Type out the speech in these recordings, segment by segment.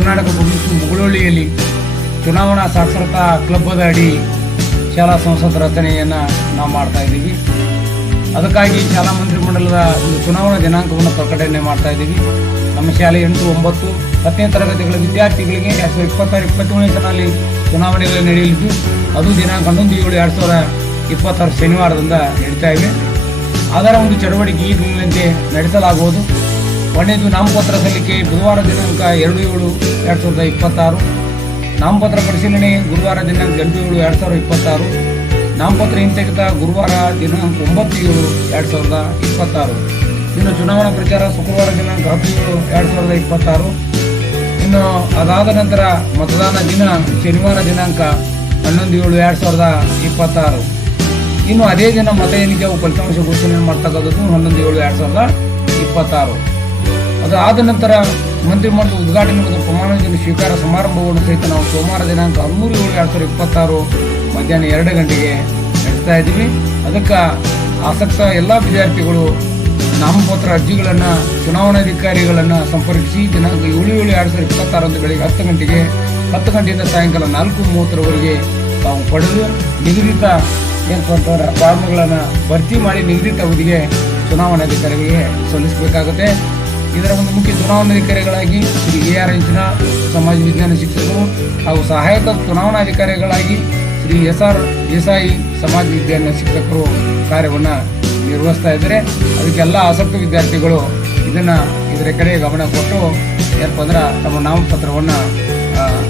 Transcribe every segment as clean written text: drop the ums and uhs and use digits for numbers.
Karnataka police ಮುಗುಳೊಳ್ಳಿಯಲ್ಲಿ ಚುನಾವಣಾ ಸಾಕ್ಷರತಾ ಕ್ಲಬ್ಬದ ಅಡಿ ಶಾಲಾ ಸಂಸತ್ ರಚನೆಯನ್ನು ನಾವು ಮಾಡ್ತಾ ಇದ್ದೀವಿ. ಅದಕ್ಕಾಗಿ ಶಾಲಾ ಮಂತ್ರಿಮಂಡಲದ ಒಂದು ಚುನಾವಣಾ ದಿನಾಂಕವನ್ನು ಪ್ರಕಟಣೆ ಮಾಡ್ತಾ ಇದ್ದೀವಿ. ನಮ್ಮ ಶಾಲೆ 8, 9, 10ನೇ ತರಗತಿಗಳ ವಿದ್ಯಾರ್ಥಿಗಳಿಗೆ 2026-27ನೇ ಸಾಲಿನಲ್ಲಿ ಚುನಾವಣೆಗಳು ನಡೆಯಲಿದ್ದು ಅದು ದಿನಾಂಕ 11/7/2026 ಶನಿವಾರದಿಂದ ನಡೀತಾ ಇವೆ. ಅದರ ಒಂದು ಚಟುವಟಿಕೆ ಈ ದಿನದಂತೆ ನಡೆಸಲಾಗುವುದು. ಒಂದನೇದು ನಾಮಪತ್ರ ಸಲ್ಲಿಕೆ ಬುಧವಾರ ದಿನಾಂಕ 2/7/2026, ನಾಮಪತ್ರ ಪರಿಶೀಲನೆ ಗುರುವಾರ ದಿನಾಂಕ 8/7/2026, ನಾಮಪತ್ರ ಹಿಂತೆಗೆತ ಗುರುವಾರ ದಿನಾಂಕ 9/7/2026. ಇನ್ನು ಚುನಾವಣಾ ಪ್ರಚಾರ ಶುಕ್ರವಾರ ದಿನಾಂಕ 10/7/2026. ಇನ್ನು ಅದಾದ ನಂತರ ಮತದಾನ ದಿನ ಶನಿವಾರ ದಿನಾಂಕ 11/7/2026. ಇನ್ನು ಅದೇ ದಿನ ಮತ ಎಣಿಕೆ ಫಲಿತಾಂಶ ಘೋಷಣೆ ಮಾಡ್ತಕ್ಕಂಥದ್ದು 11/7/2026. ಅದು ಆದ ನಂತರ ಮಂತ್ರಿಮಂಡಲ ಉದ್ಘಾಟನೆ ಮತ್ತು ಪ್ರಮಾಣವಚನ ಸ್ವೀಕಾರ ಸಮಾರಂಭವನ್ನು ಸಹಿತ ನಾವು ಸೋಮವಾರ ದಿನಾಂಕ 13/7/2026 ಮಧ್ಯಾಹ್ನ 2 ಗಂಟೆಗೆ ನಡೆಸ್ತಾ ಇದ್ದೀವಿ. ಅದಕ್ಕೆ ಆಸಕ್ತ ಎಲ್ಲ ವಿದ್ಯಾರ್ಥಿಗಳು ನಾಮಪತ್ರ ಅರ್ಜಿಗಳನ್ನು ಚುನಾವಣಾಧಿಕಾರಿಗಳನ್ನು ಸಂಪರ್ಕಿಸಿ ದಿನಾಂಕ 7/7/2026 ಬೆಳಗ್ಗೆ 10 ಗಂಟೆಗೆ 10 ಗಂಟೆಯಿಂದ ಸಾಯಂಕಾಲ 4:30 ತಾವು ಪಡೆದು ನಿಗದಿತ ಫಾರ್ಮ್ಗಳನ್ನು ಭರ್ತಿ ಮಾಡಿ ನಿಗದಿತ ಅವಧಿಗೆ ಚುನಾವಣಾಧಿಕಾರಿಗಳಿಗೆ ಸಲ್ಲಿಸಬೇಕಾಗುತ್ತೆ. ಇದರ ಒಂದು ಮುಖ್ಯ ಚುನಾವಣಾಧಿಕಾರಿಗಳಾಗಿ ಶ್ರೀ AR ಇಂಚಿನಾಳ್ ಸಮಾಜ ವಿಜ್ಞಾನ ಶಿಕ್ಷಕರು ಹಾಗೂ ಸಹಾಯಕ ಚುನಾವಣಾಧಿಕಾರಿಗಳಾಗಿ ಶ್ರೀ SR ದೇಸಾಯಿ ಸಮಾಜ ವಿಜ್ಞಾನ ಶಿಕ್ಷಕರು ಕಾರ್ಯವನ್ನು ನಿರ್ವಹಿಸ್ತಾ ಇದ್ದಾರೆ. ಅದಕ್ಕೆಲ್ಲ ಆಸಕ್ತ ವಿದ್ಯಾರ್ಥಿಗಳು ಇದರ ಕಡೆ ಗಮನ ಕೊಟ್ಟು ಏನಪ್ಪ ಅಂದ್ರೆ ತಮ್ಮ ನಾಮಪತ್ರವನ್ನು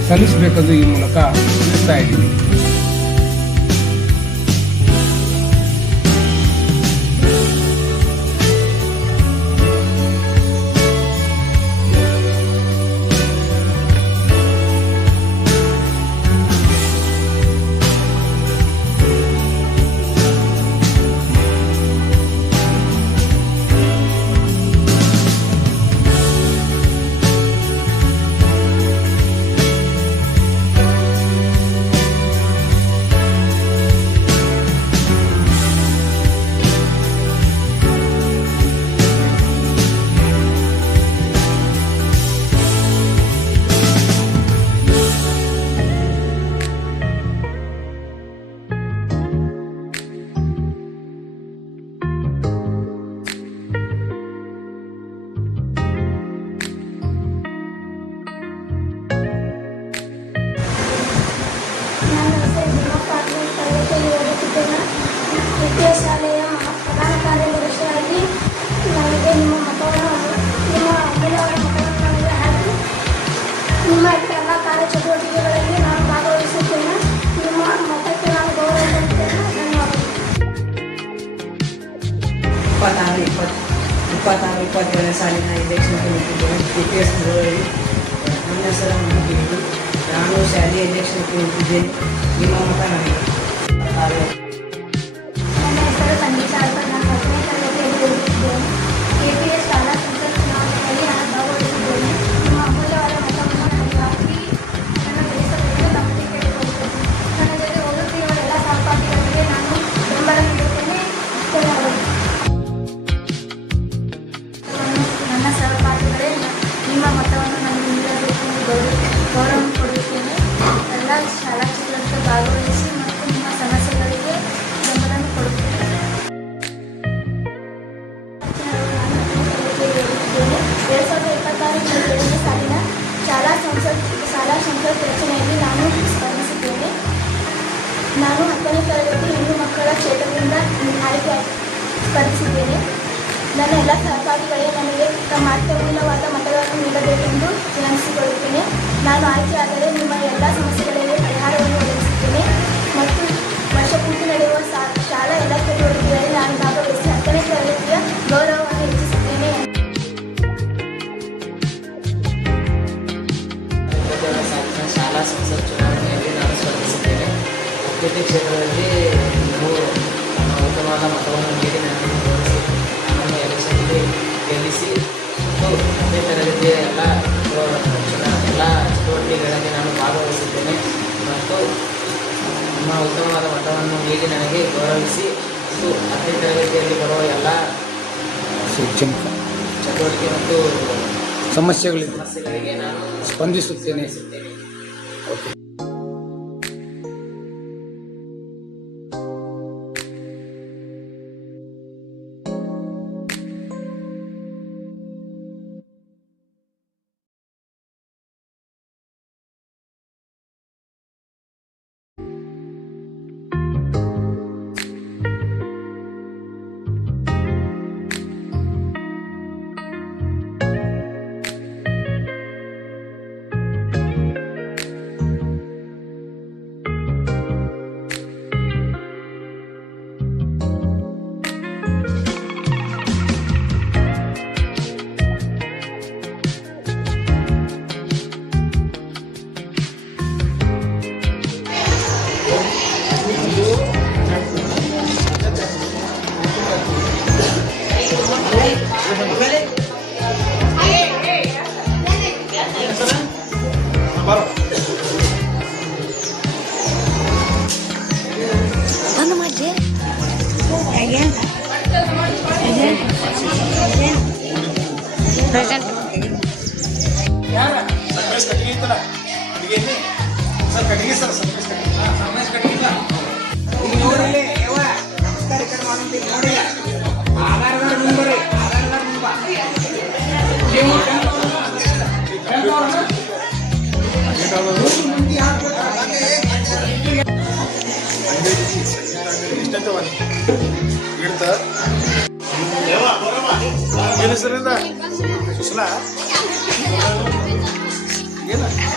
ಸಲ್ಲಿಸಬೇಕೆಂದು ಈ ಮೂಲಕ ತಿಳಿಸ್ತಾ ಇದ್ದೀವಿ. ಶಾಲೆಯ ಪ್ರಧಾನ ಕಾರ್ಯದರ್ಶಿಯಾಗಿ ನನಗೆ ನಿಮ್ಮ ಮತವನ್ನು ನಿಮ್ಮ ಅಮೂಲ್ಯವಾದ ಮತವನ್ನು ನನಗೆ ಹಾಕಿ ನಿಮ್ಮ ಎಲ್ಲ ಕಾರ್ಯಚಟುವಟಿಕೆಗಳಲ್ಲಿ ನಾನು ಭಾಗವಹಿಸುತ್ತೇನೆ. ನಿಮ್ಮ ಮತಕ್ಕೆ ನಾನು ಗೌರವ ಕೊಡುತ್ತೇನೆ. ಧನ್ಯವಾದಗಳು. 26-27ನೇ ಸಾಲಿನ ಎಲೆಕ್ಷನ್ಗೆ ನಿಂತಿದ್ದೇನೆ. KPS ಮುಗುಳೊಳ್ಳಿ. ನನ್ನ ಹೆಸರು ಮುಗಿದು ನಾನು ಶಾಲೆಯ ಎಲೆಕ್ಷನ್ಗೆ ನಿಂತಿದ್ದೇನೆ. ನಿಮ್ಮ ಮತ ನನಗೆ. ನನ್ನ ಹೆಸರು ಸಂಗೀತ ಆಳ್ಕರ್. ನಾನು 10ನೇ ತರಗತಿಯಲ್ಲಿ ಓದುತ್ತಿದ್ದೇನೆ. KPS ಶಾಲಾ ಸಂಸತ್ ಚುನಾವಣೆಯಲ್ಲಿ ನಾನು ಭಾಗವಹಿಸಿದ್ದೇನೆ. ನಿಮ್ಮ ಅಮೂಲ್ಯವಾದ ಮತವನ್ನು ನನಗೆ ಹಾಕಿ ನನ್ನ ದೇಶವನ್ನು ತಪ್ಪಿ ಕೇಳಿಕೊಳ್ಳುತ್ತೇನೆ. ನನ್ನ ಜೊತೆ ಓದುತ್ತಿರುವ ಎಲ್ಲ ಸಹಪಾಠಿಗಳಿಗೆ ನಾನು ಬೆಂಬಲ ನೀಡುತ್ತೇನೆ. ಧನ್ಯವಾದಗಳು. ನನ್ನ ಸಹಪಾಠಿಗಳೇ, ನಿಮ್ಮ ಮತವನ್ನು ನನಗೆ ನೀಡಬೇಕೆಂದು ಗೌರವ ಕೊಡುತ್ತೇನೆ. ಎಲ್ಲ ಶಾಲಾ ಚಟುವಟಿಕೆ ಭಾಗವಹಿಸಿ ಮತ್ತು ನಿಮ್ಮ ಸಮಸ್ಯೆಗಳಿಗೆ ಬೆಂಬಲ ಕೊಡುತ್ತೇನೆ. 2026-27ನೇ ಸಾಲಿನ ಶಾಲಾ ಸಂಸತ್ ರಚನೆಯಲ್ಲಿ ನಾನು ಸ್ಪರ್ಧಿಸಿದ್ದೇನೆ. ನಾನು 10ನೇ ತರಗತಿ ಹೆಣ್ಣು ಮಕ್ಕಳ ಕ್ಷೇತ್ರದಿಂದ ಆಯ್ಕೆ ಸ್ಪರ್ಧಿಸಿದ್ದೇನೆ. ನನ್ನ ಎಲ್ಲ ಸಹಪಾಠಿಗಳಿಗೆ ನನಗೆ ತಮ್ಮ ಅತ್ಯಮೂಲ್ಯವಾದ ಮತಗಳನ್ನು ನೀಡಬೇಕೆಂದು ವಿನಂತಿಸಿಕೊಳ್ಳುತ್ತೇನೆ. ನಾನು ಆಯ್ಕೆಯಾದರೆ ನಿಮ್ಮ ಎಲ್ಲ ಸಮಸ್ಯೆಗಳಿಗೆ ಪರಿಹಾರವನ್ನು ಒದಗಿಸುತ್ತೇನೆ ಮತ್ತು ವರ್ಷಪೂರ್ತಿ ನಡೆಯುವ ಶಾಲಾ ಎಲ್ಲ ಚಟುವಟಿಕೆಗಳಲ್ಲಿ ನಾನು ಭಾಗವಹಿಸಿ 10ನೇ ತರಗತಿಯ ಗೌರವವನ್ನು ಹೆಚ್ಚಿಸುತ್ತೇನೆ. ಶಾಲಾ ಸಂಸತ್ ಚುನಾವಣೆಯಲ್ಲಿ ನಾನು ಸ್ಪರ್ಧಿಸಿದ್ದೇನೆ. ಅಭಿವೃದ್ಧಿ ಕ್ಷೇತ್ರದಲ್ಲಿ ನೀವು ಉತ್ತಮವಾದ ಮತವನ್ನು ನೀಡಿ ನನಗೆ ಗೌರವಿಸಿ ನನ್ನನ್ನು ಎಲೆಕ್ಷನ್ಗೆ ಗೆಲ್ಲಿಸಿ ಮತ್ತು 10ನೇ ತರಗತಿಯ ಎಲ್ಲ ಚಟುವಟಿಕೆಗಳಲ್ಲಿ ನಾನು ಭಾಗವಹಿಸಿದ್ದೇನೆ ಮತ್ತು ನಿಮ್ಮ ಉತ್ತಮವಾದ ಮತವನ್ನು ನೀಡಿ ನನಗೆ ಗೌರವಿಸಿ ಮತ್ತು 10ನೇ ತರಗತಿಯಲ್ಲಿ ಬರುವ ಎಲ್ಲ ಶೈಕ್ಷಣಿಕ ಚಟುವಟಿಕೆ ಮತ್ತು ಸಮಸ್ಯೆಗಳಿಗೆ ನಾನು ಸ್ಪಂದಿಸುತ್ತೇನೆ.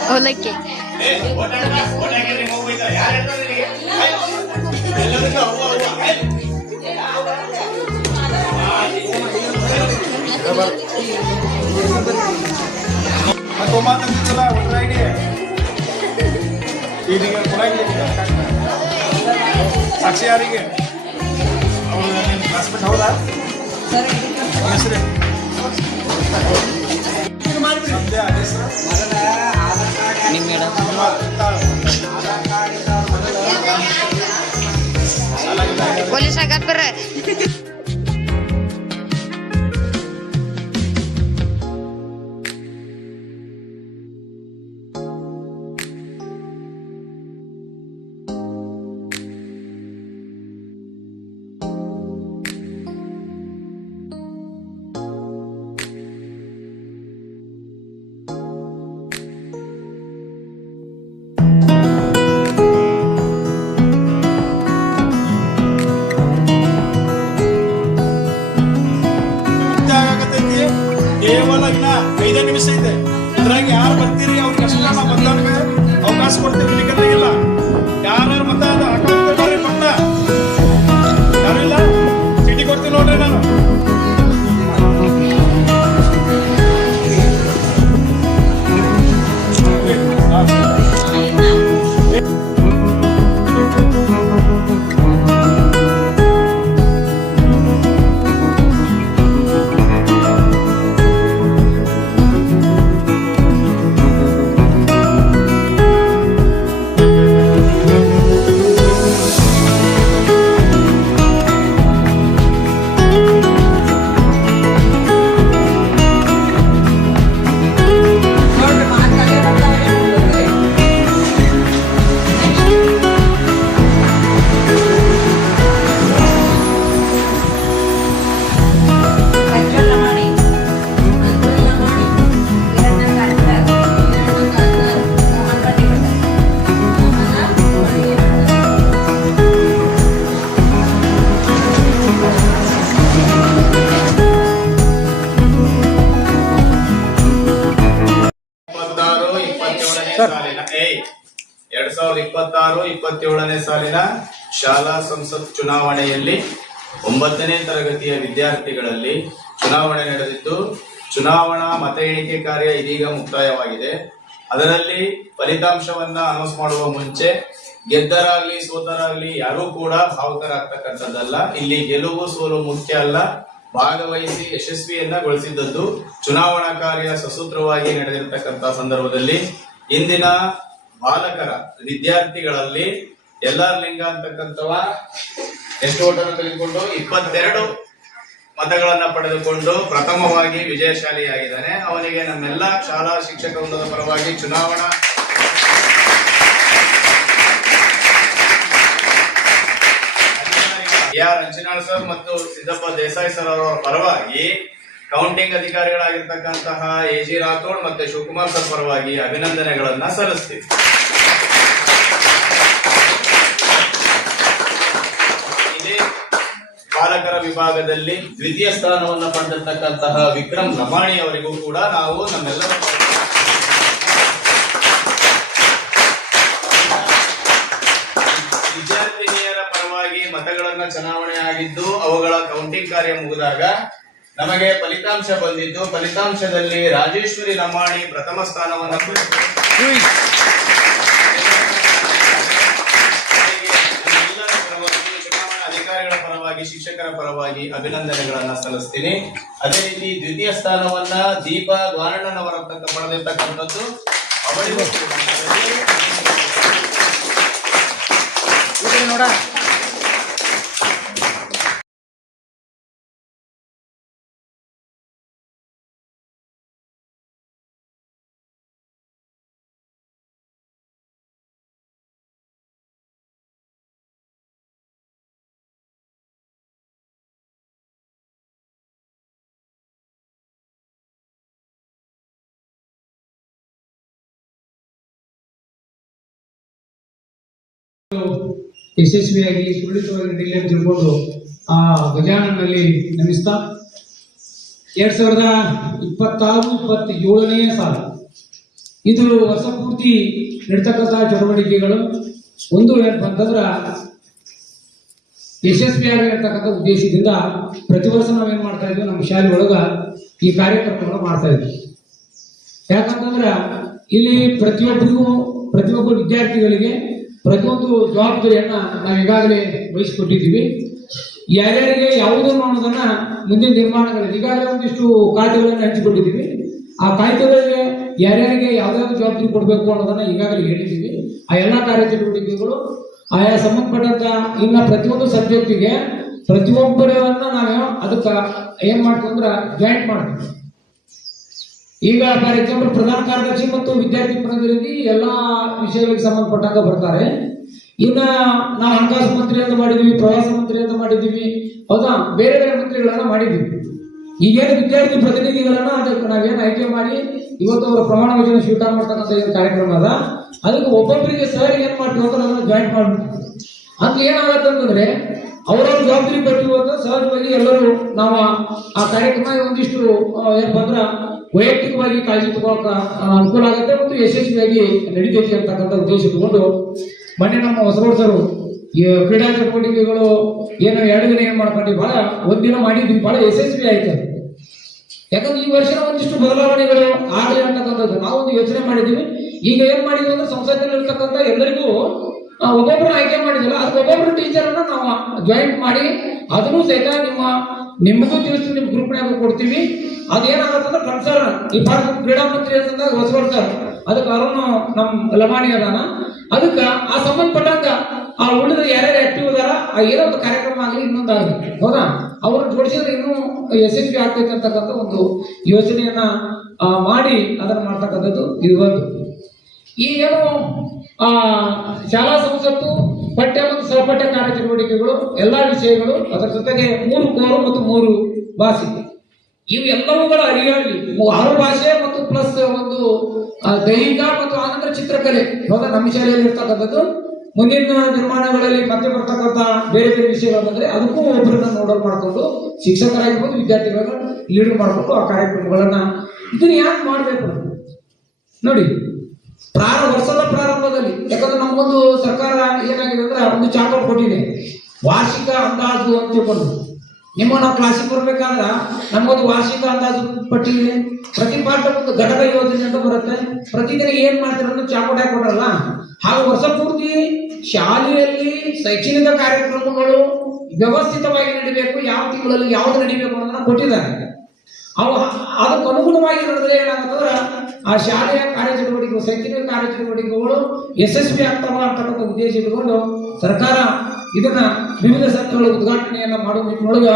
ಹೊಲಕ್ಕೆ ಸಾಕ್ಷಿ ಯಾರಿಗೆ ಹಾಸ್ಪಿಟಲ್ ಹೌದಾ ಹೆಸರು ಪೊಲೀಸ್ ಆಗತ್ತರ ಕೇವಲ ಇನ್ನ 5 ನಿಮಿಷ ಇದೆ. ಅದ್ರಾಗ ಯಾರು ಬರ್ತೀರಿ ಅವ್ರ ಕಷ್ಟ ನಾವು ಮತದಾನಕ್ಕೆ ಅವಕಾಶ ಕೊಡ್ತೇವೆ. ಇಲ್ಲ ಯಾರು ಮತ ಹಾಕೋರಿ ಮತ ಯಾರಿಲ್ಲ ಚೀಟಿ ಕೊಡ್ತೀನಿ ನೋಡ್ರಿ ನಾನು. ಸಾಲಿನ 2026-27ನೇ ಸಾಲಿನ ಶಾಲಾ ಸಂಸತ್ ಚುನಾವಣೆಯಲ್ಲಿ 9ನೇ ತರಗತಿಯ ವಿದ್ಯಾರ್ಥಿಗಳಲ್ಲಿ ಚುನಾವಣೆ ನಡೆದಿದ್ದು, ಚುನಾವಣಾ ಮತ ಎಣಿಕೆ ಕಾರ್ಯ ಇದೀಗ ಮುಕ್ತಾಯವಾಗಿದೆ. ಅದರಲ್ಲಿ ಫಲಿತಾಂಶವನ್ನ ಅನೌನ್ಸ್ ಮಾಡುವ ಮುಂಚೆ ಗೆದ್ದರಾಗ್ಲಿ ಸೋತರಾಗ್ಲಿ ಯಾರೂ ಕೂಡ ಭಾವುಕರಾಗ್ತಕ್ಕಂಥದ್ದಲ್ಲ. ಇಲ್ಲಿ ಗೆಲುವು ಸೋಲು ಮುಖ್ಯ ಅಲ್ಲ, ಭಾಗವಹಿಸಿ ಯಶಸ್ವಿಯನ್ನಗೊಳಿಸಿದ್ದದ್ದು. ಚುನಾವಣಾ ಕಾರ್ಯ ಸಸೂತ್ರವಾಗಿ ನಡೆದಿರತಕ್ಕಂತಹ ಸಂದರ್ಭದಲ್ಲಿ ಇಂದಿನ ಬಾಲಕರ ವಿದ್ಯಾರ್ಥಿಗಳಲ್ಲಿ LR ಲಿಂಗ ಅಂತಕ್ಕಂಥವ ಎಷ್ಟು ಓಟನ್ನು ತೆಗೆದುಕೊಂಡು 22 ಮತಗಳನ್ನ ಪಡೆದುಕೊಂಡು ಪ್ರಥಮವಾಗಿ ವಿಜಯಶಾಲಿಯಾಗಿದ್ದಾನೆ. ಅವನಿಗೆ ನಮ್ಮೆಲ್ಲ ಶಾಲಾ ಶಿಕ್ಷಕ ವೃಂದದ ಪರವಾಗಿ ಚುನಾವಣಾ ಆರ್ ಅಂಚಿನಾಳ್ ಸರ್ ಮತ್ತು ಸಿದ್ದಪ್ಪ ದೇಸಾಯಿ ಸರ್ ಅವರ ಪರವಾಗಿ ಕೌಂಟಿಂಗ್ ಅಧಿಕಾರಿಗಳಾಗಿರ್ತಕ್ಕಂತಹ ಎ.ಜಿ. ರಾಥೋಡ್ ಮತ್ತೆ ಶಿವಕುಮಾರ್ ಸರ್ ಪರವಾಗಿ ಅಭಿನಂದನೆಗಳನ್ನ ಸಲ್ಲಿಸ್ತೀವಿ. ಇದೇ ಪಾಲಕರ ವಿಭಾಗದಲ್ಲಿ ದ್ವಿತೀಯ ಸ್ಥಾನವನ್ನು ಪಡೆದಿರ್ತಕ್ಕಂತಹ ವಿಕ್ರಮ್ ಲಮಾಣಿ ಅವರಿಗೂ ಕೂಡ ನಾವು ನಮ್ಮೆಲ್ಲರ ವಿದ್ಯಾರ್ಥಿನಿಯರ ಪರವಾಗಿ ಮತಗಳನ್ನ ಚುನಾವಣೆ ಆಗಿದ್ದು ಅವುಗಳ ಕೌಂಟಿಂಗ್ ಕಾರ್ಯ ಮುಗಿದಾಗ ನಮಗೆ ಫಲಿತಾಂಶ ಬಂದಿದ್ದು, ಫಲಿತಾಂಶದಲ್ಲಿ ರಾಜೇಶ್ವರಿ ಲಮಾಣಿ ಪ್ರಥಮ ಸ್ಥಾನವನ್ನು ಚುನಾವಣಾ ಅಧಿಕಾರಿಗಳ ಪರವಾಗಿ ಶಿಕ್ಷಕರ ಪರವಾಗಿ ಅಭಿನಂದನೆಗಳನ್ನ ಸಲ್ಲಿಸ್ತೀನಿ. ಅದೇ ರೀತಿ ದ್ವಿತೀಯ ಸ್ಥಾನವನ್ನ ದೀಪಾ ಗಾನಣ್ಣನವರ ಪಡೆದಿರ್ತಕ್ಕಂಥದ್ದು ಅವರಿಗೂ ನೋಡ ಯಶಸ್ವಿಯಾಗಿ ಸುರಳಿತವಾಗಿ ನಡೀಲಿ ಅಂತ ತಿಳ್ಕೊಂಡು ಆ ಗಜಾನನಲ್ಲಿ ನಮಿಸ್ತಾ 2026-27ನೇ ಸಾಲ ಇದು ವರ್ಷ ಪೂರ್ತಿ ನಡೀತಕ್ಕಂತಹ ಚಟುವಟಿಕೆಗಳು ಒಂದು ಏನಂತಂದ್ರೆ ಯಶಸ್ವಿಯಾಗಿರ್ತಕ್ಕಂಥ ಉದ್ದೇಶದಿಂದ ಪ್ರತಿ ವರ್ಷ ನಾವೇನ್ ಮಾಡ್ತಾ ಇದ್ವಿ, ನಮ್ಮ ಶಾಲೆ ಒಳಗ ಈ ಕಾರ್ಯಕ್ರಮಗಳು ಮಾಡ್ತಾ ಇದ್ವಿ. ಯಾಕಂತಂದ್ರ ಇಲ್ಲಿ ಪ್ರತಿಯೊಬ್ಬ ವಿದ್ಯಾರ್ಥಿಗಳಿಗೆ ಪ್ರತಿಯೊಂದು ಜವಾಬ್ದಾರಿಯನ್ನ ನಾವು ಈಗಾಗಲೇ ವಹಿಸಿಕೊಟ್ಟಿದ್ದೀವಿ. ಯಾರ್ಯಾರಿಗೆ ಯಾವುದನ್ನು ಅನ್ನೋದನ್ನ ಮುಂದಿನ ನಿರ್ಮಾಣಗಳಲ್ಲಿ ಈಗಾಗಲೇ ಒಂದಿಷ್ಟು ಕಾಯ್ದೆಗಳನ್ನು ಹಂಚಿಕೊಂಡಿದ್ದೀವಿ. ಆ ಕಾಯ್ದೆಗಳಿಗೆ ಯಾರ್ಯಾರಿಗೆ ಯಾವ್ದಾದ್ರು ಜವಾಬ್ದಾರಿ ಕೊಡಬೇಕು ಅನ್ನೋದನ್ನ ಈಗಾಗಲೇ ಹೇಳಿದ್ದೀವಿ. ಆ ಎಲ್ಲ ಕಾರ್ಯಚಟುವಟಿಕೆಗಳು ಆಯಾ ಸಂಬಂಧಪಟ್ಟಂತ ಇನ್ನ ಪ್ರತಿಯೊಂದು ಸಬ್ಜೆಕ್ಟಿಗೆ ಪ್ರತಿಯೊಬ್ಬರನ್ನ ನಾವು ಅದಕ್ಕೆ ಏನ್ ಮಾಡ್ತೀವಿ ಅಂದ್ರೆ ಜಾಯಿಂಟ್ ಮಾಡ್ತೀವಿ. ಈಗ ಫಾರ್ ಎಕ್ಸಾಂಪಲ್ ಪ್ರಧಾನ ಕಾರ್ಯದರ್ಶಿ ಮತ್ತು ವಿದ್ಯಾರ್ಥಿ ಪ್ರತಿನಿಧಿ ಎಲ್ಲಾ ವಿಷಯಗಳಿಗೆ ಸಂಬಂಧಪಟ್ಟಾಗ ಬರ್ತಾರೆ. ಇನ್ನ ನಾವು ಹಣಕಾಸು ಮಂತ್ರಿ ಅಂತ ಮಾಡಿದೀವಿ, ಪ್ರವಾಸ ಮಂತ್ರಿ ಅಂತ ಮಾಡಿದೀವಿ, ಹೌದಾ, ಬೇರೆ ಬೇರೆ ಮಂತ್ರಿಗಳನ್ನ ಮಾಡಿದೀವಿ. ಈಗೇನು ವಿದ್ಯಾರ್ಥಿ ಪ್ರತಿನಿಧಿಗಳನ್ನ ಅದಕ್ಕೆ ನಾವೇನು ಆಯ್ಕೆ ಮಾಡಿ ಇವತ್ತು ಅವರ ಪ್ರಮಾಣ ವಚನ ಸ್ವೀಕಾರ ಮಾಡ್ತಕ್ಕಂಥ ಏನು ಕಾರ್ಯಕ್ರಮ ಅದ, ಅದಕ್ಕೆ ಒಬ್ಬೊಬ್ಬರಿಗೆ ಸರ್ ಏನ್ ಮಾಡ್ತೀವಿ ಅಂತ ಅದನ್ನ ಜಾಯಿಂಟ್ ಮಾಡ್ಬಿಡ್ತೀವಿ. ಅಂತ ಏನಾಗತ್ತೆ ಅಂತಂದ್ರೆ ಅವರವ್ರ ಜವಾಬ್ದಾರಿ ಕೊಟ್ಟಿರುವ ಅಂತ ಸಹಜವಾಗಿ ಎಲ್ಲರೂ ನಾವು ಆ ಕಾರ್ಯಕ್ರಮ ಒಂದಿಷ್ಟು ಏನಪ್ಪ ಅಂದ್ರ ವೈಯಕ್ತಿಕವಾಗಿ ಕಾಳಜಿ ತಗೋಕ ಅನುಕೂಲ ಆಗುತ್ತೆ ಮತ್ತು ಯಶಸ್ವಿಯಾಗಿ ನಡೀತೈತಿ ಅಂತಕ್ಕಂಥ ಉದ್ದೇಶ ಇಟ್ಕೊಂಡು ಮೊನ್ನೆ ನಮ್ಮ ಹೊಸರೋಡ್ಸರು ಕ್ರೀಡಾ ಚಟುವಟಿಕೆಗಳು ಏನೋ 2 ದಿನ ಏನ್ ಮಾಡ್ಕೊಂಡ್ವಿ, ಬಹಳ ಒಂದಿನ ಮಾಡಿದ್ವಿ, ಬಹಳ ಯಶಸ್ವಿ ಆಯ್ತು. ಯಾಕಂದ್ರೆ ಈ ವರ್ಷ ಒಂದಿಷ್ಟು ಬದಲಾವಣೆಗಳು ಆಗಲಿ ಅಂತಕ್ಕಂಥದ್ದು ನಾವೊಂದು ಯೋಚನೆ ಮಾಡಿದ್ದೀವಿ. ಈಗ ಏನ್ ಮಾಡಿದ್ವಿ ಅಂದ್ರೆ ಸಂಸತ್ತಿನಲ್ಲಿ ಇರ್ತಕ್ಕಂಥ ಎಲ್ಲರಿಗೂ ಒಬ್ಬೊಬ್ಬರು ಆಯ್ಕೆ ಮಾಡಿದಿಲ್ಲ, ಅದಕ್ಕೆ ಒಬ್ಬೊಬ್ಬರು ಟೀಚರ್ ಅನ್ನ ನಾವು ಜಾಯಿಂಟ್ ಮಾಡಿ ಅದನ್ನು ಸಹಿತ ನಿಮಗೂ ತಿಳಿಸ್ತೀವಿ, ನಿಮ್ ಗ್ರೂಪ್ನಾಗ ಕೊಡ್ತೀವಿ. ಅದೇನಾಗತ್ತಂದ್ರೆ ಕನ್ಸರ್ನ್ ಈ ಭಾರತ ಕ್ರೀಡಾ ಮಂತ್ರಿ ಅಂತಂದಾಗ ಹೊಸಬರ್ತಾರೆ, ಅದಕ್ಕೆ ಅರುಣ್ ನಮ್ ಲಮಾಣಿ ಅದಾನ, ಅದಕ್ಕೆ ಆ ಸಂಬಂಧಪಟ್ಟಂಗ ಆ ಉಳಿದ ಯಾರ್ಯಾರು ಆಕ್ಟಿವ್ ಅದಾರ ಆ ಏನೋ ಒಂದು ಕಾರ್ಯಕ್ರಮ ಆಗಲಿ ಇನ್ನೊಂದಾಗಲಿ, ಹೌದಾ, ಅವ್ರನ್ನ ಜೋಡಿಸಿದ್ರೆ ಇನ್ನೂ ಯಶಸ್ವಿ ಆಗ್ತೈತೆ ಅಂತಕ್ಕಂಥ ಒಂದು ಯೋಜನೆಯನ್ನ ಮಾಡಿ ಅದನ್ನ ಮಾಡ್ತಕ್ಕಂಥದ್ದು ಇದು ಒಂದು. ಈ ಏನು ಶಾಲಾ ಸಂಸತ್ತು ಪಠ್ಯ ಮತ್ತು ಸಹಪಠ್ಯ ಕಾರ್ಯಚಟುವಟಿಕೆಗಳು ಎಲ್ಲಾ ವಿಷಯಗಳು, ಅದರ ಜೊತೆಗೆ 3 ಕೋರು ಮತ್ತು 3 ಭಾಷೆ, ಇವು ಎಲ್ಲವುಗಳ ಅಡಿಯಲ್ಲಿ 6 ಭಾಷೆ ಮತ್ತು ಪ್ಲಸ್ ಒಂದು ದೈಹಿಕ ಮತ್ತು ಆನಂತರ ಚಿತ್ರಕಲೆ, ಹೌದಾ, ನಮ್ಮ ಶಾಲೆಯಲ್ಲಿ ಇರ್ತಕ್ಕಂಥದ್ದು. ಮುಂದಿನ ನಿರ್ಮಾಣಗಳಲ್ಲಿ ಮತ್ತೆ ಬರ್ತಕ್ಕಂಥ ಬೇರೆ ಬೇರೆ ವಿಷಯಗಳು ಬಂದ್ರೆ ಅದಕ್ಕೂ ಒಬ್ಬರನ್ನ ನೋಡಲ್ ಮಾಡ್ಕೊಂಡು ಶಿಕ್ಷಕರಾಗಿರ್ಬೋದು ವಿದ್ಯಾರ್ಥಿಗಳನ್ನ ಲೀಡರ್ ಮಾಡ್ಕೊಂಡು ಆ ಕಾರ್ಯಕ್ರಮಗಳನ್ನ ಇದನ್ನ ಯಾಕೆ ಮಾಡ್ಬೇಕು ನೋಡಿ. ವರ್ಷದ ಪ್ರಾರಂಭದಲ್ಲಿ ಯಾಕಂದ್ರೆ ನಮಗೊಂದು ಸರ್ಕಾರ ಏನಾಗಿದೆ ಅಂದ್ರೆ ಒಂದು ಚಾರ್ಟ್ ಕೊಟ್ಟಿದೆ, ವಾರ್ಷಿಕ ಅಂದಾಜು ಅಂತ ತಿಳ್ಕೊಂಡು. ನಾವು ಕ್ಲಾಸಿಗೆ ಬರ್ಬೇಕಾದ್ರೆ ನಮಗೊಂದು ವಾರ್ಷಿಕ ಅಂದಾಜು ಪಟ್ಟಿ ಇದೆ. ಪ್ರತಿ ಪಾಠ ಒಂದು ಘಟಕ ಯೋಜನೆ ಅಂತ ಬರುತ್ತೆ. ಪ್ರತಿದಿನ ಏನ್ ಮಾಡ್ತಾರೆ ಅನ್ನೋ ಚಾರ್ಟ್ ಹಾಕೊಡಲ್ಲ. ಹಾಗೂ ವರ್ಷ ಪೂರ್ತಿ ಶಾಲೆಯಲ್ಲಿ ಶೈಕ್ಷಣಿಕ ಕಾರ್ಯಕ್ರಮಗಳು ವ್ಯವಸ್ಥಿತವಾಗಿ ನಡಿಬೇಕು, ಯಾವ ತಿಂಗಳಲ್ಲಿ ಯಾವ್ದು ನಡಿಬೇಕು ಅನ್ನೋದನ್ನ ಕೊಟ್ಟಿದ್ದಾರೆ. ಅವು ಅದಕ್ಕೆ ಅನುಗುಣವಾಗಿ ನಡೆದ್ರೆ ಏನಾಗ್ತಂದ್ರೆ ಆ ಶಾಲೆಯ ಕಾರ್ಯಚಟುವಟಿಕೆಗಳು, ಶೈಕ್ಷಣಿಕ ಕಾರ್ಯಚಟುವಟಿಕೆಗಳು ಯಶಸ್ವಿ ಆಗ್ತಾವ ಅಂತಕ್ಕಂಥ ಉದ್ದೇಶ ಇಟ್ಕೊಂಡು ಸರ್ಕಾರ ಇದನ್ನ ವಿವಿಧ ಸಂಘಗಳ ಉದ್ಘಾಟನೆಯನ್ನ ಮಾಡುವ ನಿಟ್ಟಿನೊಳಗ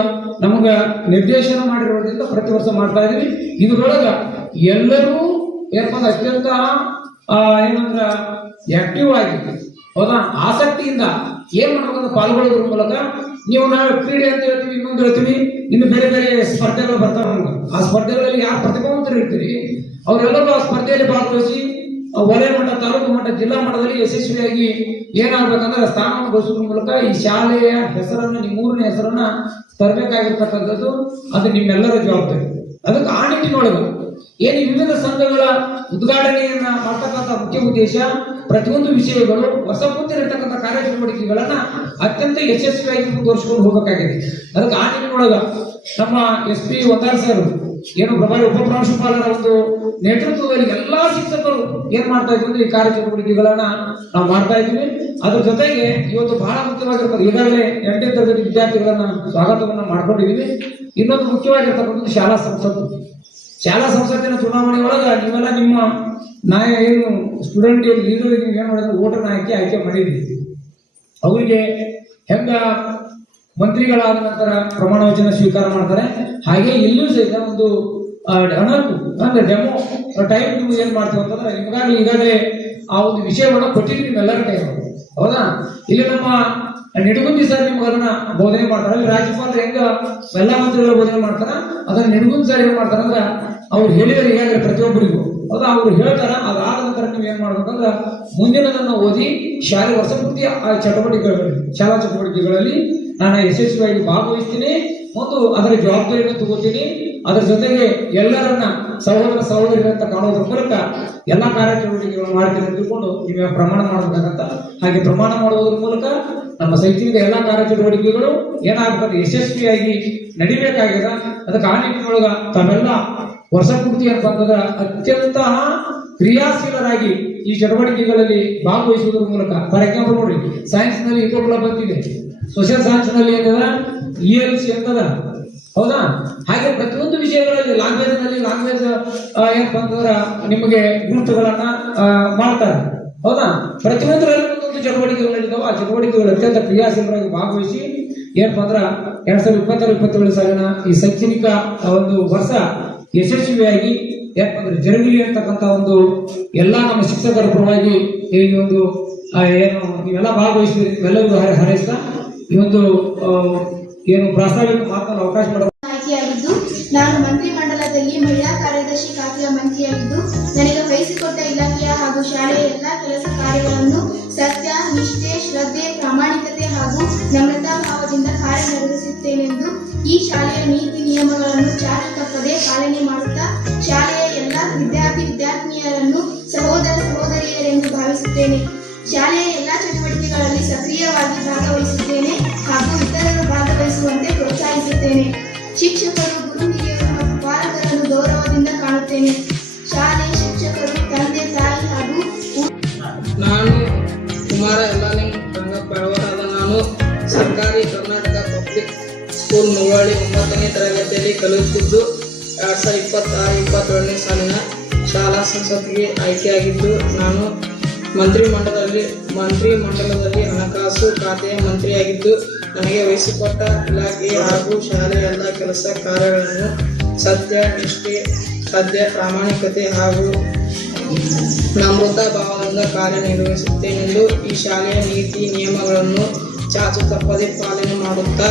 ನಮಗ ನಿರ್ದೇಶನ ಮಾಡಿರೋದ್ರಿಂದ ಪ್ರತಿ ವರ್ಷ ಮಾಡ್ತಾ ಇದೀವಿ. ಇದ್ರೊಳಗ ಎಲ್ಲರೂ ಏನಪ್ಪ ಅತ್ಯಂತ ಏನಂದ್ರ ಆಕ್ಟಿವ್ ಆಗಿ ಹೌದಾ ಆಸಕ್ತಿಯಿಂದ ಏನ್ ಮಾಡ್ಬೇಕಂದ್ರೆ ಪಾಲ್ಗೊಳ್ಳೋದ್ರ ಮೂಲಕ ನೀವು ನಾವು ಕ್ರೀಡೆ ಅಂತ ಹೇಳ್ತೀವಿ, ಇನ್ನೊಂದು ಹೇಳ್ತೀವಿ, ಇನ್ನು ಬೇರೆ ಬೇರೆ ಸ್ಪರ್ಧೆಗಳು ಬರ್ತಾವ ನಮ್ಗೆ. ಆ ಸ್ಪರ್ಧೆಗಳಲ್ಲಿ ಯಾರು ಪ್ರತಿಭಾವಂತರು ಇರ್ತೀರಿ ಅವರೆಲ್ಲರೂ ಆ ಸ್ಪರ್ಧೆಯಲ್ಲಿ ಭಾಗವಹಿಸಿ ವಲಯ ಮಟ್ಟ, ತಾಲೂಕು ಮಟ್ಟ, ಜಿಲ್ಲಾ ಮಟ್ಟದಲ್ಲಿ ಯಶಸ್ವಿಯಾಗಿ ಏನಾಗ್ಬೇಕಂದ್ರೆ ಸ್ಥಾನವನ್ನು ಗಳಿಸೋದ್ರ ಮೂಲಕ ಈ ಶಾಲೆಯ ಹೆಸರನ್ನ, ನಿಮ್ಮೂರಿನ ಹೆಸರನ್ನ ತರಬೇಕಾಗಿರ್ತಕ್ಕಂಥದ್ದು ಅದು ನಿಮ್ಮೆಲ್ಲರ ಜವಾಬ್ದಾರಿ. ಅದಕ್ಕೆ ಆ ನಿಟ್ಟಿನೊಳಗೆ ಏನು ವಿವಿಧ ಸಂಘಗಳ ಉದ್ಘಾಟನೆಯನ್ನ ಮಾಡ್ತಕ್ಕಂಥ ಮುಖ್ಯ ಉದ್ದೇಶ ಪ್ರತಿಯೊಂದು ವಿಷಯಗಳು ಹೊಸ ಮುಂದಿರತಕ್ಕಂಥ ಕಾರ್ಯಚಟುವಟಿಕೆಗಳನ್ನ ಅತ್ಯಂತ ಯಶಸ್ವಿಯಾಗಿ ಮುಂದುವರಿಸಿಕೊಂಡು ಹೋಗಬೇಕಾಗಿದೆ. ಅದಕ್ಕೆ ಆ ನಿಟ್ಟಿನೊಳಗ ನಮ್ಮ SP ಒಂದಾರ್ ಸರ್ ಏನು ಪ್ರಭಾರಿ ಉಪಪ್ರಾಂಶುಪಾಲರ ಒಂದು ನೇತೃತ್ವದಲ್ಲಿ ಎಲ್ಲಾ ಶಿಕ್ಷಕರು ಏನ್ ಮಾಡ್ತಾ ಇದ್ವಿ ಅಂದ್ರೆ ಈ ಕಾರ್ಯಚಟುವಟಿಕೆಗಳನ್ನ ನಾವು ಮಾಡ್ತಾ ಇದ್ವಿ. ಅದ್ರ ಜೊತೆಗೆ ಇವತ್ತು ಬಹಳ ಮುಖ್ಯವಾಗಿರ್ತದೆ, ಈಗಾಗಲೇ 8ನೇ ತರಗತಿ ವಿದ್ಯಾರ್ಥಿಗಳನ್ನ ಸ್ವಾಗತವನ್ನ ಮಾಡ್ಕೊಂಡಿದೀವಿ. ಇನ್ನೊಂದು ಮುಖ್ಯವಾಗಿರ್ತಕ್ಕಂಥದ್ದು ಶಾಲಾ ಸಂಸತ್ತಿನ ಚುನಾವಣೆ ಒಳಗ ನೀವೆಲ್ಲ ನಿಮ್ಮ ಏನು ಸ್ಟೂಡೆಂಟ್ ಲೀಡರ್ ನೀವು ಏನ್ ಮಾಡಿದ್ರೆ ಓಟರ್ನ ಆಯ್ಕೆ ಮಾಡಿದ್ವಿ. ಅವರಿಗೆ ಹೆಂಗ ಮಂತ್ರಿಗಳಾದ ನಂತರ ಪ್ರಮಾಣ ವಚನ ಸ್ವೀಕಾರ ಮಾಡ್ತಾರೆ, ಹಾಗೆ ಇಲ್ಲೂ ಸಹಿತ ಒಂದು ಅಣಕು ಅಂದ್ರೆ ಡೆಮೋ ಟೈಪ್ ನೀವು ಏನ್ ಮಾಡ್ತೀವಿ ಅಂತಂದ್ರೆ ಈಗಾಗಲೇ ಆ ಒಂದು ವಿಷಯವನ್ನು ಕೊಟ್ಟಿದ್ವಿ ನಿಮ್ಮೆಲ್ಲರ ಕೈ. ಹೌದಾ? ಇಲ್ಲಿ ನಮ್ಮ ನಿಡಗುಂದಿ ಸರ್ ನಿಮ್ಗೆ ಅದನ್ನ ಬೋಧನೆ ಮಾಡ್ತಾರೆ. ಅಲ್ಲಿ ರಾಜ್ಯಪಾಲರು ಹೆಂಗ ಎಲ್ಲ ಮಂತ್ರಿಗಳು ಬೋಧನೆ ಮಾಡ್ತಾರ, ಅದನ್ನ ನಿಡಗುಂದಿ ಸರ್ ಏನ್ ಮಾಡ್ತಾರ ಅಂದ್ರ ಅವ್ರು ಹೇಳಿದ್ರೆ ಈಗಾಗಲೇ ಪ್ರತಿಯೊಬ್ಬರಿಗೂ ಹೌದಾ ಅವ್ರು ಹೇಳ್ತಾರ. ಅದಾದ ನಂತರ ನೀವು ಏನ್ ಮಾಡ್ಬೇಕಂದ್ರ ಮುಂದಿನದನ್ನ ಓದಿ ಶಾಲೆ ವರ್ಷ ಪೂರ್ತಿ ಆ ಶಾಲಾ ಚಟುವಟಿಕೆಗಳಲ್ಲಿ ನಾನು ಯಶಸ್ವಿಯಾಗಿ ಭಾಗವಹಿಸ್ತೀನಿ ಮತ್ತು ಅದರ ಜವಾಬ್ದಾರಿಯನ್ನು ತಗೋತೀನಿ. ಅದರ ಜೊತೆಗೆ ಎಲ್ಲರನ್ನ ಸಹೋದರಿಗಳಂತ ಕಾಣೋದ್ರ ಮೂಲಕ ಎಲ್ಲಾ ಕಾರ್ಯಚಟುವಟಿಕೆಗಳನ್ನು ಮಾಡ್ತೀನಿ ಅಂತ ತಿಳ್ಕೊಂಡು ನೀವು ಪ್ರಮಾಣ ಮಾಡಬೇಕಾಗತ್ತ. ಹಾಗೆ ಪ್ರಮಾಣ ಮಾಡುವುದರ ಮೂಲಕ ನಮ್ಮ ಶೈಕ್ಷಣಿಕ ಎಲ್ಲಾ ಕಾರ್ಯಚಟುವಟಿಕೆಗಳು ಏನಾಗಬೇಕಂದ್ರೆ ಯಶಸ್ವಿಯಾಗಿ ನಡಿಬೇಕಾಗಿದೆ. ಅದಕ್ಕೆ ಆ ನಿಟ್ಟಿನೊಳಗ ತಾವೆಲ್ಲ ವರ್ಷ ಪೂರ್ತಿ ಅಂತಂದ್ರೆ ಅತ್ಯಂತ ಕ್ರಿಯಾಶೀಲರಾಗಿ ಈ ಚಟುವಟಿಕೆಗಳಲ್ಲಿ ಭಾಗವಹಿಸುವುದರ ಮೂಲಕ, ಫಾರ್ ಎಕ್ಸಾಂಪಲ್ ನೋಡ್ರಿ, ಸೈನ್ಸ್ ನಲ್ಲಿ ಇಂಕೋ ಕ್ಲಬ್ ಅಂತಿದೆ, ಸೋಷಿಯಲ್ ಸೈನ್ಸ್ ನಲ್ಲಿ ಏನದ ELC ಅಂತದ. ಹೌದಾ? ಹಾಗೆ ಪ್ರತಿಯೊಂದು ವಿಷಯಗಳಲ್ಲಿ ಲ್ಯಾಂಗ್ವೇಜ್ ಏನಪ್ಪಾ ಅಂತಂದ್ರ ನಿಮಗೆ ಗ್ರೂಪ್ಗಳನ್ನ ಮಾಡ್ತಾರೆ. ಹೌದಾ? ಪ್ರತಿಯೊಂದರಲ್ಲಿ ಒಂದೊಂದು ಚಟುವಟಿಕೆಗಳಿದ್ದಾವೆ. ಆ ಚಟುವಟಿಕೆಗಳು ಅತ್ಯಂತ ಕ್ರಿಯಾಶೀಲರಾಗಿ ಭಾಗವಹಿಸಿ ಏನಪ್ಪಾ ಅಂದ್ರ 2026-27 ಸಾಲಿನ ಈ ಶೈಕ್ಷಣಿಕ ಒಂದು ವರ್ಷ ಯಶಸ್ವಿಯಾಗಿ ಏನಪ್ಪಾ ಅಂದ್ರೆ ಜರುಗಲಿ ಅಂತಕ್ಕಂಥ ಒಂದು ಎಲ್ಲಾ ನಮ್ಮ ಶಿಕ್ಷಕರ ಪರವಾಗಿ ಈ ಒಂದು ಏನು ನೀವೆಲ್ಲ ಭಾಗವಹಿಸಿ ಎಲ್ಲರಿಗೂ ಹಾರೈಸ್ತಾ ಈ ಒಂದು ಏನು ಪ್ರಾಸ್ತಾವಿಕ ಮಾತನಾಡಲು ಅವಕಾಶ ಮಾಡೋದು. ಆಯ್ಕೆಯಾಗಿದ್ದು ನಾನು ಮಂತ್ರಿಮಂಡಲದಲ್ಲಿ ಮಹಿಳಾ ಕಾರ್ಯದರ್ಶಿ ಖಾತೆಯ ಮಂತ್ರಿಯಾಗಿದ್ದು ನನಗೆ ವಹಿಸಿಕೊಟ್ಟ ಇಲಾಖೆಯ ಹಾಗೂ ಶಾಲೆಯ ಎಲ್ಲಾ ಕೆಲಸ ಕಾರ್ಯಗಳನ್ನು ಸತ್ಯ, ನಿಷ್ಠೆ, ಶ್ರದ್ಧೆ, ಪ್ರಾಮಾಣಿಕತೆ ಹಾಗೂ ನಮ್ರತಾ ಭಾವದಿಂದ ಕಾರ್ಯನಿರ್ವಹಿಸುತ್ತೇನೆಂದು ಈ ಶಾಲೆಯ ನೀತಿ ನಿಯಮಗಳನ್ನು ಚಾಚು ತಪ್ಪದೆ ಪಾಲನೆ ಮಾಡುತ್ತಾ ಶಾಲೆಯ ಎಲ್ಲ ವಿದ್ಯಾರ್ಥಿನಿಯರನ್ನು ಸಹೋದರಿಯರೆಂದು ಭಾವಿಸುತ್ತೇನೆ. ಶಾಲೆಯ ಎಲ್ಲಾ ಚಟುವಟಿಕೆಗಳಲ್ಲಿ ಸಕ್ರಿಯವಾಗಿ ಭಾಗವಹಿಸುತ್ತೇನೆ ಹಾಗೂ ಇತರರು ಭಾಗವಹಿಸುವಂತೆ ಪ್ರೋತ್ಸಾಹಿಸುತ್ತೇನೆ. ಶಿಕ್ಷಕರು, ಗುರು ಹಿರಿಯರು ಮತ್ತು ಪಾಲಕರನ್ನು ಗೌರವದಿಂದ ಕಾಣುತ್ತೇನೆ. ಶಾಲೆ, ಶಿಕ್ಷಕರು, ತಂದೆ ತಾಯಿ ಹಾಗೂ ನಾನು ಕುಮಾರ ಯಲ್ಲಾಲಿಂಗ ರಂಗಪ್ಪಳವರಾದ ನಾನು ಸರ್ಕಾರಿ ಕರ್ನಾಟಕ ಪಬ್ಲಿಕ್ ಸ್ಕೂಲ್ ಮುಳವಳ್ಳಿ 9ನೇ ತರಗತಿಯಲ್ಲಿ ಕಲಿಯುತ್ತಿದ್ದು 2026-27ನೇ ಸಾಲಿನ ಶಾಲಾ ಸಂಸತ್ತಿಗೆ ಆಯ್ಕೆಯಾಗಿದ್ದು ನಾನು ಮಂತ್ರಿಮಂಡಲದಲ್ಲಿ ಹಣಕಾಸು ಖಾತೆಯ ಮಂತ್ರಿಯಾಗಿದ್ದು ನನಗೆ ವಹಿಸಿಕೊಟ್ಟ ಇಲಾಖೆ ಹಾಗೂ ಶಾಲೆಯ ಎಲ್ಲ ಕೆಲಸ ಕಾರ್ಯಗಳನ್ನು ಸತ್ಯ, ನಿಷ್ಠೆ, ಶ್ರದ್ಧೆ, ಪ್ರಾಮಾಣಿಕತೆ ಹಾಗೂ ನಮ್ರತಾ ಭಾವದಿಂದ ಕಾರ್ಯನಿರ್ವಹಿಸುತ್ತೇನೆಂದು ಈ ಶಾಲೆಯ ನೀತಿ ನಿಯಮಗಳನ್ನು ಚಾಚು ತಪ್ಪದೆ ಪಾಲನೆ ಮಾಡುತ್ತಾ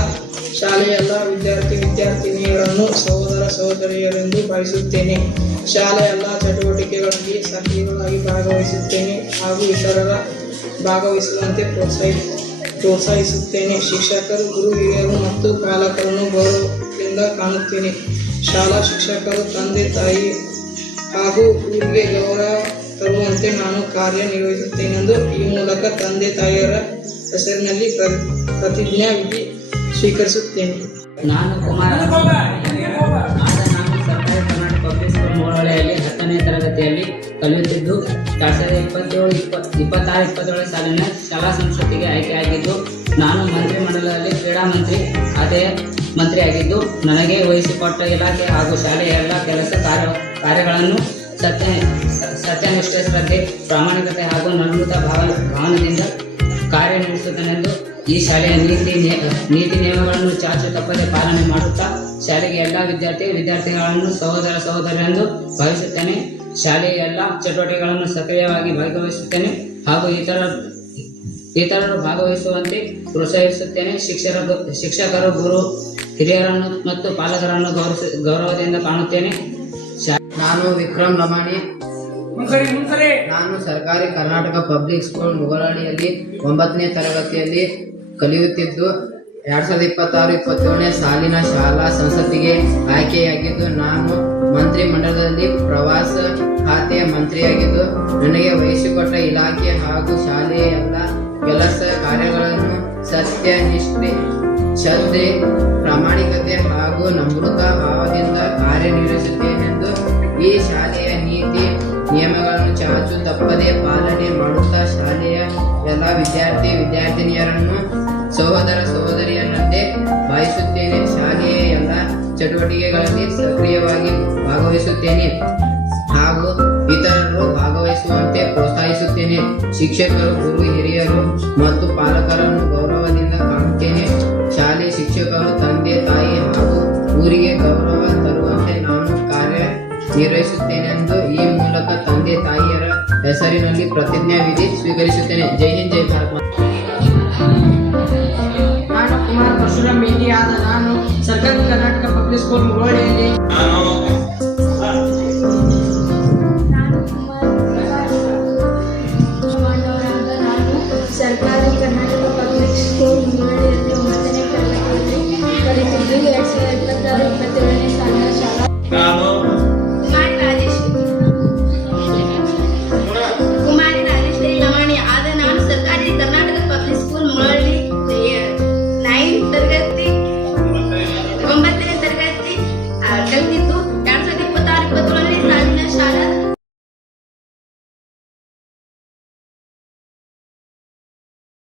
ಶಾಲೆಯ ಎಲ್ಲ ವಿದ್ಯಾರ್ಥಿನಿಯರನ್ನು ಸಹೋದರಿಯರೆಂದು ಭಾವಿಸುತ್ತೇನೆ. ಶಾಲೆಯ ಎಲ್ಲ ಚಟುವಟಿಕೆಗಳಲ್ಲಿ ಸಕ್ರಿಯವಾಗಿ ಭಾಗವಹಿಸುತ್ತೇನೆ ಹಾಗೂ ಇತರರ ಭಾಗವಹಿಸುವಂತೆ ಪ್ರೋತ್ಸಾಹಿಸುತ್ತೇನೆ. ಶಿಕ್ಷಕರು, ಗುರು ಹಿರಿಯರು ಮತ್ತು ಪಾಲಕರನ್ನು ಗೌರವದಿಂದ ಕಾಣುತ್ತೇನೆ. ಶಾಲಾ ಶಿಕ್ಷಕರು, ತಂದೆ ತಾಯಿ ಹಾಗೂ ಊರಿಗೆ ಗೌರವ ತರುವಂತೆ ನಾನು ಕಾರ್ಯನಿರ್ವಹಿಸುತ್ತೇನೆಂದು ಈ ಮೂಲಕ ತಂದೆ ತಾಯಿಯರ ಹೆಸರಿನಲ್ಲಿ ಪ್ರತಿಜ್ಞಾ ವಿಧಿ ಸ್ವೀಕರಿಸುತ್ತೇನೆ. ನಾನು ಕುಮಾರ ನಾನು ಸರ್ಕಾರಿ ಕರ್ನಾಟಕ ಪಬ್ಲಿಕ್ ಸ್ಕೂಲ್ ಮುಳವಳ್ಳಿಯಲ್ಲಿ 10ನೇ ತರಗತಿಯಲ್ಲಿ ಕಲಿಯುತ್ತಿದ್ದು 2026-27 ಸಾಲಿನ ಶಾಲಾ ಸಂಸತ್ತಿಗೆ ಆಯ್ಕೆಯಾಗಿದ್ದು ನಾನು ಮಂತ್ರಿಮಂಡಲದಲ್ಲಿ ಕ್ರೀಡಾ ಮಂತ್ರಿ ಖಾತೆಯ ಮಂತ್ರಿಯಾಗಿದ್ದು ನನಗೆ ವಹಿಸಿಕೊಟ್ಟ ಇಲಾಖೆ ಹಾಗೂ ಶಾಲೆಯ ಎಲ್ಲ ಕೆಲಸ ಕಾರ್ಯಗಳನ್ನು ಸತ್ಯನಿಷ್ಠೆ ಶ್ರದ್ಧೆ ಪ್ರಾಮಾಣಿಕತೆ ಹಾಗೂ ನಮ್ರತ ಭಾವನೆಯಿಂದ ಕಾರ್ಯನಿರ್ವಹಿಸುತ್ತೇನೆಂದು ಈ ಶಾಲೆಯ ನೀತಿ ನಿಯಮಗಳನ್ನು ಚಾಚು ತಪ್ಪದೆ ಪಾಲನೆ ಮಾಡುತ್ತಾ ಶಾಲೆಗೆ ಎಲ್ಲ ವಿದ್ಯಾರ್ಥಿಗಳನ್ನು ಸಹೋದರಿಯರೆಂದು ಭಾವಿಸುತ್ತೇನೆ. ಶಾಲೆಯ ಎಲ್ಲ ಚಟುವಟಿಕೆಗಳನ್ನು ಸಕ್ರಿಯವಾಗಿ ಭಾಗವಹಿಸುತ್ತೇನೆ ಹಾಗೂ ಇತರರು ಭಾಗವಹಿಸುವಂತೆ ಪ್ರೋತ್ಸಾಹಿಸುತ್ತೇನೆ. ಶಿಕ್ಷಕರು ಗುರು ಹಿರಿಯರನ್ನು ಮತ್ತು ಪಾಲಕರನ್ನು ಗೌರವದಿಂದ ಕಾಣುತ್ತೇನೆ. ನಾನು ವಿಕ್ರಮ್ ಲಮಾಣಿ. ನಾನು ಸರ್ಕಾರಿ ಕರ್ನಾಟಕ ಪಬ್ಲಿಕ್ ಸ್ಕೂಲ್ ಮುಗಳಹಳ್ಳಿಯಲ್ಲಿ 9ನೇ ತರಗತಿಯಲ್ಲಿ ಕಲಿಯುತ್ತಿದ್ದು 2026-27ನೇ ಸಾಲಿನ ಶಾಲಾ ಸಂಸತ್ತಿಗೆ ಆಯ್ಕೆಯಾಗಿದ್ದು ನಾನು ಮಂತ್ರಿ ಮಂಡಲದಲ್ಲಿ ಪ್ರವಾಸ ಖಾತೆಯ ಮಂತ್ರಿಯಾಗಿದ್ದು ನನಗೆ ವಹಿಸಿಕೊಟ್ಟ ಇಲಾಖೆ ಹಾಗೂ ಶಾಲೆಯ ಎಲ್ಲ ಕೆಲಸ ಕಾರ್ಯಗಳನ್ನು ಸತ್ಯನಿಷ್ಠೆ ಶ್ರದ್ಧೆ ಪ್ರಾಮಾಣಿಕತೆ ಹಾಗೂ ನಮ್ರತ ಭಾವದಿಂದ ಕಾರ್ಯನಿರ್ವಹಿಸುತ್ತೇನೆಂದು ಈ ಶಾಲೆಯ ನೀತಿ ನಿಯಮಗಳನ್ನು ಚಾಚು ತಪ್ಪದೆ ಪಾಲನೆ ಮಾಡುತ್ತಾ ಶಾಲೆಯ ಎಲ್ಲ ವಿದ್ಯಾರ್ಥಿನಿಯರನ್ನು ಸಹೋದರಿಯರಂತೆ ಭಾವಿಸುತ್ತೇನೆ. ಶಾಲೆಯ ಎಲ್ಲ ಚಟುವಟಿಕೆಗಳಲ್ಲಿ ಸಕ್ರಿಯವಾಗಿ ಭಾಗವಹಿಸುತ್ತೇನೆ ಹಾಗೂ ಇತರರು ಭಾಗವಹಿಸುವಂತೆ ಪ್ರೋತ್ಸಾಹಿಸುತ್ತೇನೆ. ಶಿಕ್ಷಕರು ಗುರು ಹಿರಿಯರು ಮತ್ತು ಪಾಲಕರನ್ನು ಗೌರವದಿಂದ ಕಾಣುತ್ತೇನೆ. ಶಾಲೆ ಶಿಕ್ಷಕರು ತಂದೆ ತಾಯಿ ಹಾಗೂ ಊರಿಗೆ ಗೌರವ ತರುವಂತೆ ನಾನು ಕಾರ್ಯನಿರ್ವಹಿಸುತ್ತೇನೆಂದು ಈ ಮೂಲಕ ತಂದೆ ತಾಯಿಯರ ಹೆಸರಿನಲ್ಲಿ ಪ್ರತಿಜ್ಞಾ ವಿಧಿ ಸ್ವೀಕರಿಸುತ್ತೇನೆ. ಜೈ ಹಿಂದ್, ಜೈ ಭಾರತ್. ನಾನು ಕುಮಾರ ಪರಶುರಾಮ್ ಭೇಟಿಯಾದ ನಾನು ಸರ್ಕಾರಿ ಕರ್ನಾಟಕ ಪಬ್ಲಿಕ್ ಸ್ಕೂಲ್ ಮುಗಳಹಳ್ಳಿಯಲ್ಲಿ ನಾನು